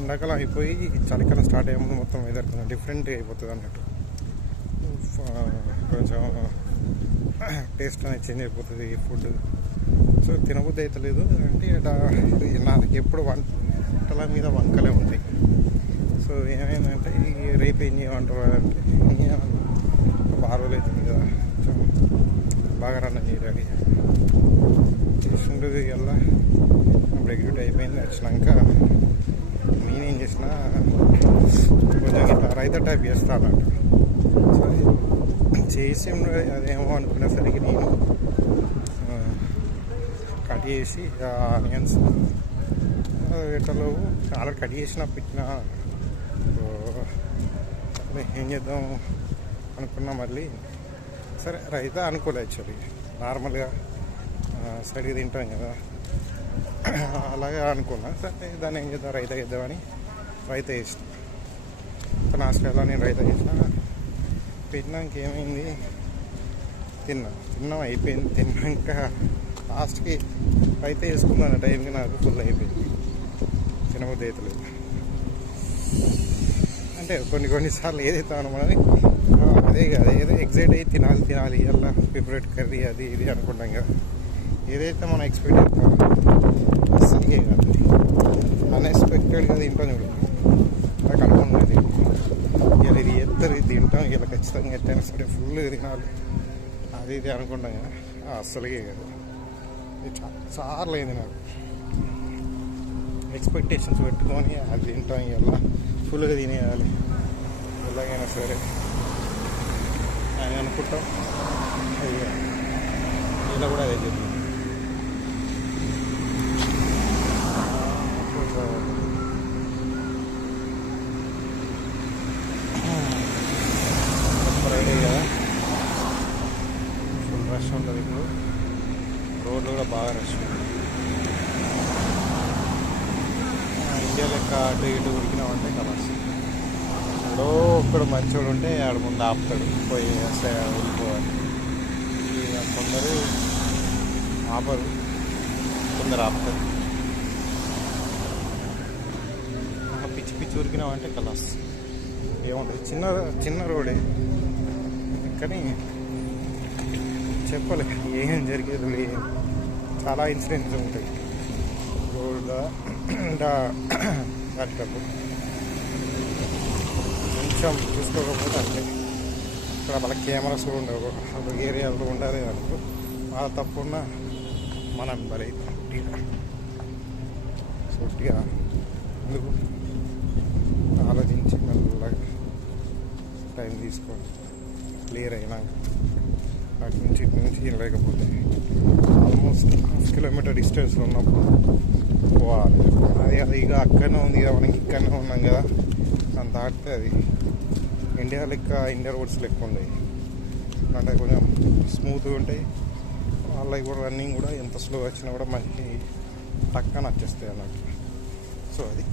ఎండాకాలం అయిపోయి చలికాలం స్టార్ట్ అయ్యే ముందు మొత్తం వెదర్ కొంచెం డిఫరెంట్ అయిపోతుంది అన్నట్టు. కొంచెం టేస్ట్ అనేది చేంజ్ అయిపోతుంది ఫుడ్ సో తినబుద్ధి అయితే లేదు. అంటే నాకు ఎప్పుడు వంటల మీద వంకలే ఉంటాయి సో ఏమైందంటే ఈ రేపు ఏం చేయమంటారు? అంటే బాగా రోజులు అవుతుంది కదా. కొంచెం బాగా రన్ చేయాలి. చేసిండు ఎలా? ఇప్పుడు ఎగ్జిక్యూట్ అయిపోయింది. వచ్చినాక నేనేం చేసిన కొంచెం ఇట్లా రైత టైప్ చేస్తా అన్నట్టు సో చేసి అదేమో అనుకునేసరికి నేను కట్ చేసి ఆనియన్స్ ఇట్లలో ఆల్రెడీ కట్ చేసిన పెట్టిన. ఏం చేద్దాం అనుకున్నా మళ్ళీ. సరే రైతా అనుకోలే యాక్చువల్లీ నార్మల్గా సరిగ్గా తింటాం కదా. అలాగే అనుకున్నా. సరే దాన్ని ఏం చేద్దాం? రైత చేద్దామని రైత చేసిన. నా నేను రైత చేసిన పెట్టినాక ఏమైంది? తిన్నా. తిన్నాం అయిపోయింది. తిన్నాక లాస్ట్కి రైత వేసుకున్నాను టైంకి నాకు ఫుల్ అయిపోయింది. తినబుద్ధి అవుతలేదు అంటే కొన్ని కొన్నిసార్లు ఏదైతే మనని అదే కదా ఏదో ఎగ్జైట్ అయ్యి తినాలి తినాలి ఇలా ఫేవరెట్ కర్రీ అది ఇది అనుకుంటాం కదా. ఏదైతే మనం ఎక్స్పెక్ట్ చేస్తామో అసలుకే కాదు. అన్ఎక్స్పెక్టెడ్గా తింటాం చూడు. నాకు అనుకున్నది ఇలా ఇది ఎత్తరు ఇది తింటాం ఇలా ఖచ్చితంగా ఎత్తైనా సరే ఫుల్ తినాలి. అది ఇది అనుకుంటాం కదా. అస్సలుకే కాదు. ఇది చాలా అయింది నాకు. ఎక్స్పెక్టేషన్స్ పెట్టుకొని అది తింటాం ఇలా ఫుల్గా తినేయాలి. ఎలాగైనా సరే. అని అనుకుంటాం. ఇలా కూడా అదే చెప్పింది ఫ్రైడే కదా ఫుల్ రష్ ఉంటుంది ఇప్పుడు. రోడ్లు కూడా బాగా రష్ ఉంటుంది ఇండియా లెక్క అటు ఇటు ఉరికినామంటే కలర్స్ ఎక్కడో ఒక్కడు మంచోడు ఉంటే ఆడ ముందు ఆపుతాడు. పోయి అసలు వెళ్ళిపోవాలి కొందరు ఆపరు. కొందరు ఆపుతారు. ఆ, పిచ్చి పిచ్చి ఉరికినామంటే కలర్స్ ఏముంటుంది? చిన్న చిన్న రోడే. కానీ చెప్పలేక ఏం జరిగేది లేదు. చాలా ఇన్సిడెంట్స్ ఉంటాయి. రోడ్ల దాటేటప్పుడు కొంచెం చూసుకోకపోతే అంటే ఇక్కడ వాళ్ళ కెమెరాస్ ఉండవు. ఒక ఏరియాలో ఉండాలి అనుకో. వాళ్ళ తప్పున్న మనం బలి సొట్టిగా సూటిగా ఎందుకు? ఆలోచించి మళ్ళీ టైం తీసుకొని క్లియర్ అయినాక. అటు నుంచి ఇటు నుంచి లేకపోతే ఆల్మోస్ట్ హాఫ్ కిలోమీటర్ డిస్టెన్స్లో ఉన్నప్పుడు పోవాలి. అది అది ఇక అక్కడనే ఉంది కదా మనకి ఇక్కడనే ఉన్నాం కదా. దాన్ని దాటితే అది ఇండియా లెక్క ఇండియా రోడ్స్ లెక్క ఉండేవి అంటే కొంచెం స్మూత్గా ఉంటాయి. వాళ్ళకి కూడా రన్నింగ్ కూడా ఎంత స్లో వచ్చినా కూడా మనకి టక్కన వచ్చేస్తాయి అన్నట్టు. సో అది.